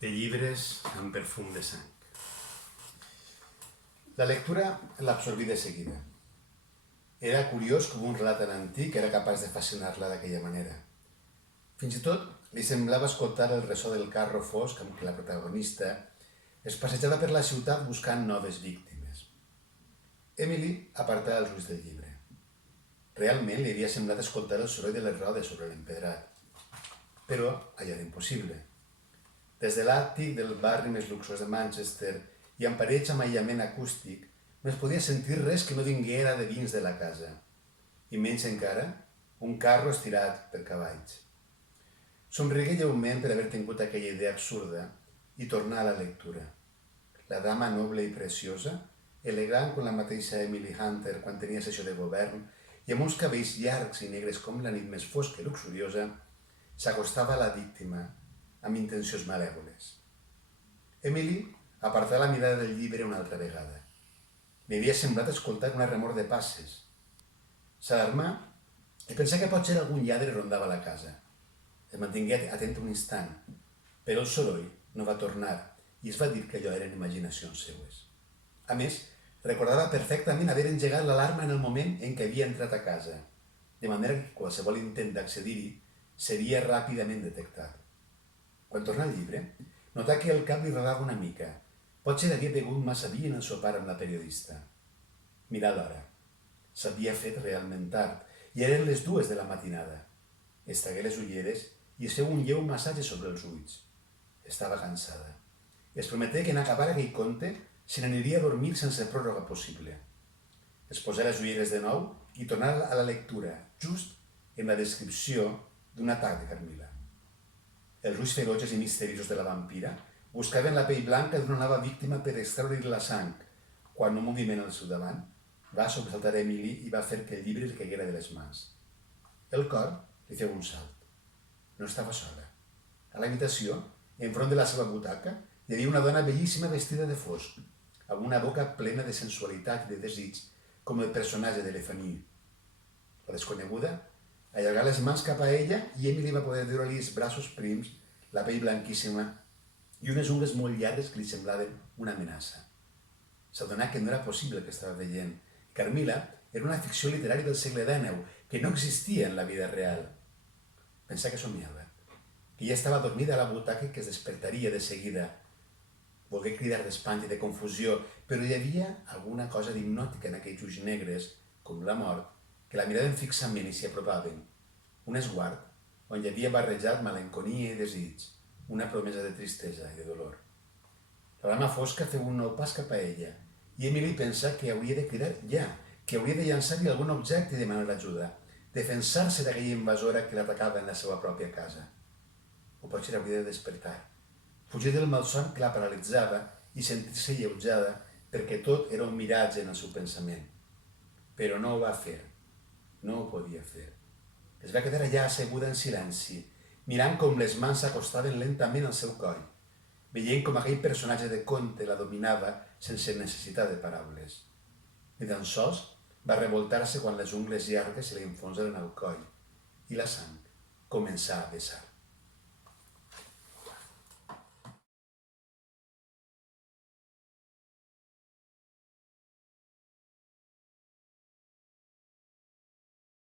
de llibres amb perfum de sang. La lectura l'absorbí de seguida. Era curiós com un relat tan antic era capaç de fascinar-la d'aquella manera. Fins i tot li semblava escoltar el ressò del carro fosc amb què la protagonista es passejava per la ciutat buscant noves víctimes. Emily apartava els ulls del llibre. Realment li havia semblat escoltar el soroll de les rodes sobre l'empedrat. Però allò era impossible. Des de l'àtic del barri més luxós de Manchester i amb parets amb aïllament acústic, no es podia sentir res que no vinguera de dins de la casa. I menys encara, un carro estirat per cavalls. Somrigué lleument per haver tingut aquella idea absurda i tornar a la lectura. La dama noble i preciosa, elegant com la mateixa Emily Hunter quan tenia sessió de govern i amb uns cabells llargs i negres com la nit més fosca i luxuriosa, s'acostava a la víctima amb intencions malèvoles. Emily apartà la mirada del llibre una altra vegada. Li havia semblat escoltar una remor de passes. S'alarmà i pensà que potser algun lladre rondava la casa. Es mantingué atent un instant, però el soroll no va tornar i es va dir que allò eren imaginacions seues. A més, recordava perfectament haver engegat l'alarma en el moment en què havia entrat a casa, de manera que qualsevol intent d'accedir-hi seria ràpidament detectat. Quan tornà al llibre, notà que el cap li rodava una mica. Potser havia begut massa vi en el sopar amb la periodista. Mirà l'hora. S'havia fet realment tard i eren les 2 de la matinada. Es tragué les ulleres i es feu un lleu massatge sobre els ulls. Estava cansada. Es prometé que en acabar aquell conte se n'aniria a dormir sense pròrroga possible. Es posà les ulleres de nou i tornà a la lectura, just en la descripció d'un atac de Carmila. Els ulls feroces i misteriosos de la vampira buscaven la pell blanca d'una nova víctima per extreure-li la sang, quan un moviment al seu davant va sobresaltar Emily i va fer que el llibre li caiguera de les mans. El cor li feu un salt. No estava sola. A l'habitació, enfront de la seva butaca, hi havia una dona bellíssima vestida de fosc, amb una boca plena de sensualitat i de desig, com el personatge de l'Efanie. La desconeguda allargà les mans cap a ella i Emily va poder veure-li els braços prims, la pell blanquíssima i unes ungles molt llargues que li semblaven una amenaça. S'adonà que no era possible el que estava veient. Carmila era una ficció literària del segle XIX que no existia en la vida real. Pensà que somiava, que ja estava dormida a la butaca i que es despertaria de seguida. Volgué cridar d'espant i de confusió, però hi havia alguna cosa d'hipnòtica en aquells ulls negres, com la mort, que la miraven fixament i s'hi apropaven. Un esguard on hi havia barrejat malenconia i desig, una promesa de tristesa i de dolor. La dama fosca feu un nou pas cap a ella i Emily pensà que hauria de cridar ja, que hauria de llançar-hi algun objecte i demanar ajuda, defensar-se d'aquella invasora que l'atacava en la seva pròpia casa. O potser hauria de despertar, fugir del malson que la paralitzava i sentir-se alleujada perquè tot era un miratge en el seu pensament. Però no ho va fer. No ho podia fer. Es va quedar allà asseguda en silenci, mirant com les mans s'acostaven lentament al seu coll, veient com aquell personatge de conte la dominava sense necessitat de paraules. Ni tan sols va revoltar-se quan les ungles llargues se li enfonsaren al coll i la sang començà a vessar.